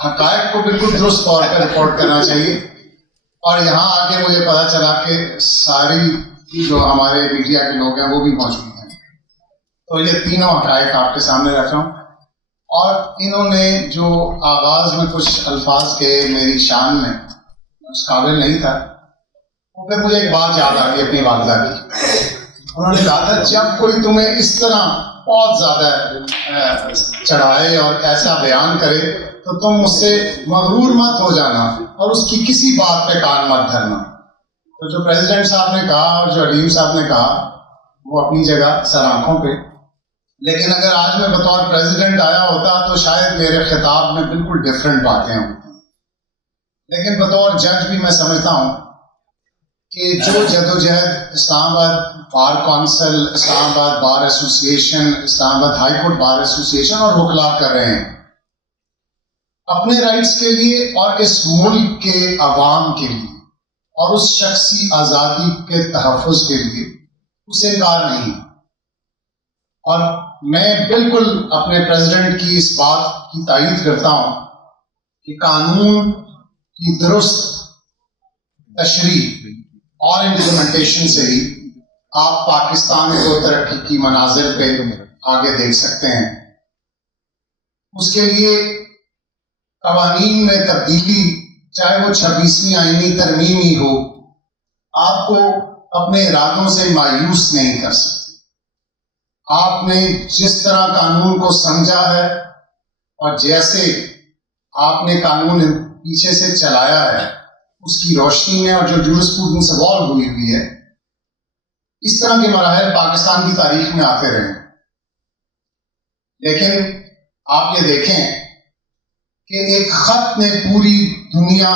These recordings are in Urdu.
حقائق کو بالکل درست طور پہ رپورٹ کرنا چاہیے. اور یہاں آ کے مجھے پتا چلا کہ ساری جو ہمارے میڈیا کے لوگ ہیں وہ بھی موجود ہیں. تو یہ تینوں حقائق آپ کے سامنے رکھ رہا ہوں. اور انہوں نے جو آغاز میں کچھ الفاظ کے میری شان میں اس قابل نہیں تھا، وہ پھر مجھے ایک بات یاد آ گئی اپنی والدہ کی. انہوں نے کہا تھا جب کوئی تمہیں اس طرح بہت زیادہ چڑھائے اور ایسا بیان کرے تو تم اس سے مغرور مت ہو جانا اور اس کی کسی بات پہ کان مت دھرنا. تو جو پریزیڈنٹ صاحب نے کہا اور جو علیم صاحب نے کہا وہ اپنی جگہ سر آنکھوں پہ، لیکن اگر آج میں بطور پریزیڈنٹ آیا ہوتا تو شاید میرے خطاب میں بالکل ڈفرینٹ باتیں ہوتی. لیکن بطور جج بھی میں سمجھتا ہوں کہ جو جدوجہد اسلام آباد بار کونسل، اسلام آباد بار ایسوسیشن، اسلام آباد ہائی کورٹ بار ایسوسیشن اور وکلاء کر رہے ہیں اپنے رائٹس کے لیے اور اس ملک کے عوام کے لیے اور اس شخصی آزادی کے تحفظ کے لیے، اسے انکار نہیں. اور میں بالکل اپنے پریزیڈنٹ کی اس بات کی تائید کرتا ہوں کہ قانون کی درست تشریح اور امپلیمنٹیشن سے ہی آپ پاکستان کو ترقی کی مناظر پہ آگے دیکھ سکتے ہیں. اس کے لیے قوانین میں تبدیلی، چاہے وہ 26ویں آئینی ترمیم ہی ہو، آپ کو اپنے ارادوں سے مایوس نہیں کر سکتے. آپ نے جس طرح قانون کو سمجھا ہے اور جیسے آپ نے قانون پیچھے سے چلایا ہے اس کی روشنی میں، اور جو جورسپروڈنس ایوالو ہوئی ہے، اس طرح کے مراحل پاکستان کی تاریخ میں آتے رہے. لیکن آپ یہ دیکھیں کہ ایک خط نے پوری دنیا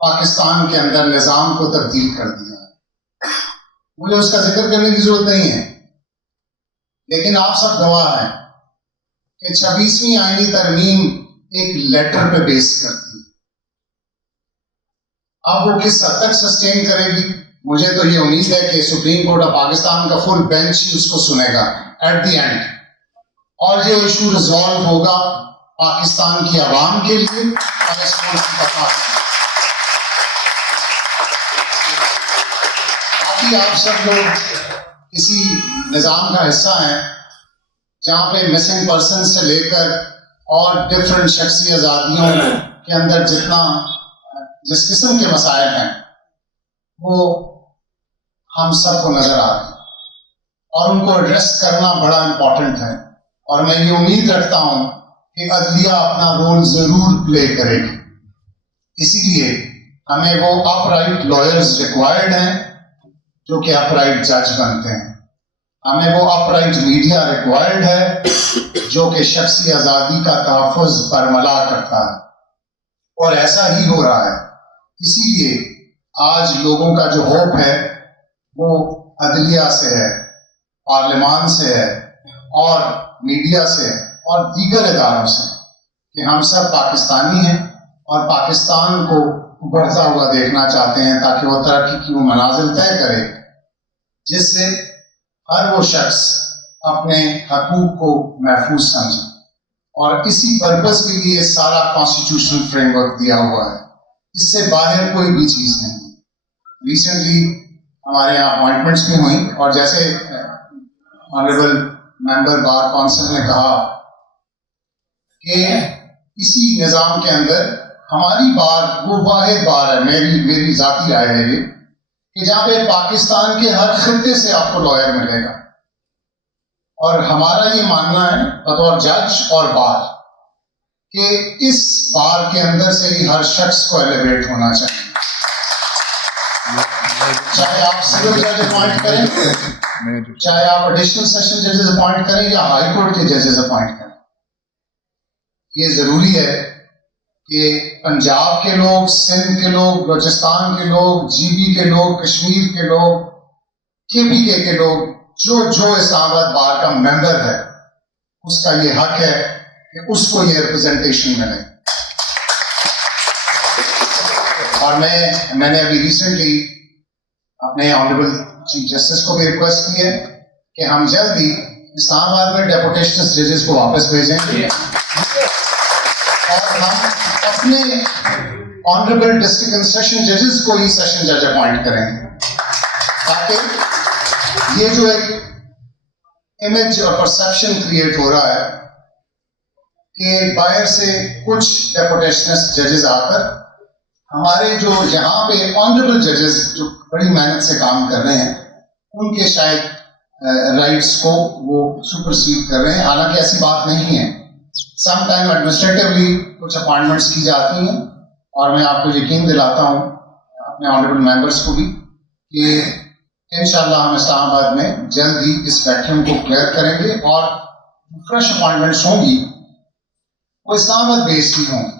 پاکستان کے اندر نظام کو تبدیل کر دیا. مجھے اس کا ذکر کرنے کی ضرورت نہیں ہے، لیکن آپ سب گواہ ہیں کہ 26ویں آئینی ترمیم ایک لیٹر پہ بیس کرتی ہے. اب وہ کس حد تک سسٹین کرے گی، مجھے تو یہ امید ہے کہ سپریم کورٹ آف پاکستان کا فل بینچ ہی اس کو سنے گا ایٹ دی اینڈ، اور یہ ایشو ریزالو ہوگا پاکستان کی عوام کے لیے اور اس ملک کی تفاق. باقی آپ سب لوگ کسی نظام کا حصہ ہیں جہاں پہ مسنگ پرسن سے لے کر اور ڈفرینٹ شخصی آزادیوں کے اندر جس قسم کے مسائل ہیں وہ ہم سب کو نظر آ رہے ہیں اور ان کو ایڈریس کرنا بڑا امپورٹنٹ ہے. اور میں یہ امید رکھتا ہوں کہ عدلیہ اپنا رول ضرور پلے کرے گی. اسی لیے ہمیں وہ اپ رائٹ لائرز ریکوائرڈ ہیں جو کہ اپ رائٹ جج بنتے ہیں. ہمیں وہ اپ رائٹ میڈیا ریکوائرڈ ہے جو کہ شخصی آزادی کا تحفظ برملا کرتا ہے، اور ایسا ہی ہو رہا ہے. اسی لیے آج لوگوں کا جو ہوپ ہے وہ عدلیہ سے ہے، پارلیمان سے ہے اور میڈیا سے ہے اور دیگر اداروں سے، کہ ہم سب پاکستانی ہیں اور پاکستان کو بڑھتا ہوا دیکھنا چاہتے ہیں تاکہ وہ ترقی کی وہ منازل طے کرے جس سے ہر وہ شخص اپنے حقوق کو محفوظ سمجھے. اور اسی پرپس کے لیے سارا کانسٹیٹیوشنل فریم ورک دیا ہوا ہے، اس سے باہر کوئی بھی چیز نہیں. ریسنٹلی ہمارے یہاں اپوائنٹمنٹس بھی ہوئیں، اور جیسے آنریبل ممبر بار کونسل نے کہا کہ اسی نظام کے اندر ہماری بار وہ واحد بار ہے، میری ذاتی رائے ہے یہ، کہ جہاں پہ پاکستان کے ہر خطے سے آپ کو لائر ملے گا. اور ہمارا یہ ماننا ہے بطور جج اور بار کہ اس بار کے اندر سے ہی ہر شخص کو ایلیویٹ ہونا چاہیے، چاہے آپ سول جج اپوائنٹ کریں، چاہے آپ ایڈیشنل سیشن ججز اپوائنٹ کریں یا ہائی کورٹ کے ججز اپوائنٹ کریں. یہ ضروری ہے کہ پنجاب کے لوگ، سندھ کے لوگ، بلوچستان کے لوگ، جی بی کے لوگ، کشمیر کے لوگ، کے پی کے لوگ، جو اسلام آباد بار کا ممبر ہے اس کا یہ حق ہے کہ اس کو یہ ریپرزنٹیشن ملے. اور میں نے ابھی ریسنٹلی اپنے آنریبل چیف جسٹس کو بھی ریکویسٹ کی ہے کہ ہم جلد ہی اسلام آباد میں ڈیپوٹیشن ججز کو واپس بھیجیں اور ہم اپنے آنریبل ڈسٹرکٹ اینڈ سیشن ججز کو ہی سیشن جج اپوائنٹ کریں گے، تاکہ یہ جو ایک امیج اور پرسیپشن کریٹ ہو رہا ہے کہ باہر سے کچھ ڈیپوٹیشنسٹ ججز آ کر ہمارے جو یہاں پہ آنریبل ججز جو بڑی محنت سے کام کر رہے ہیں ان کے شاید رائٹس کو وہ سپرسیڈ کر رہے ہیں، حالانکہ ایسی بات نہیں ہے. سم ٹائم ایڈمنسٹریٹولی کچھ اپوائنٹمنٹس کی جاتی ہیں، اور میں آپ کو یقین دلاتا ہوں اپنے آنریبل ممبرس کو بھی کہ انشاءاللہ ہم اسلام آباد میں جلد ہی اس ویکیوم کو کلیئر کریں گے، اور فریش اپوائنٹمنٹس ہوں گی وہ اسلام آباد بیسڈ ہی ہوں گی.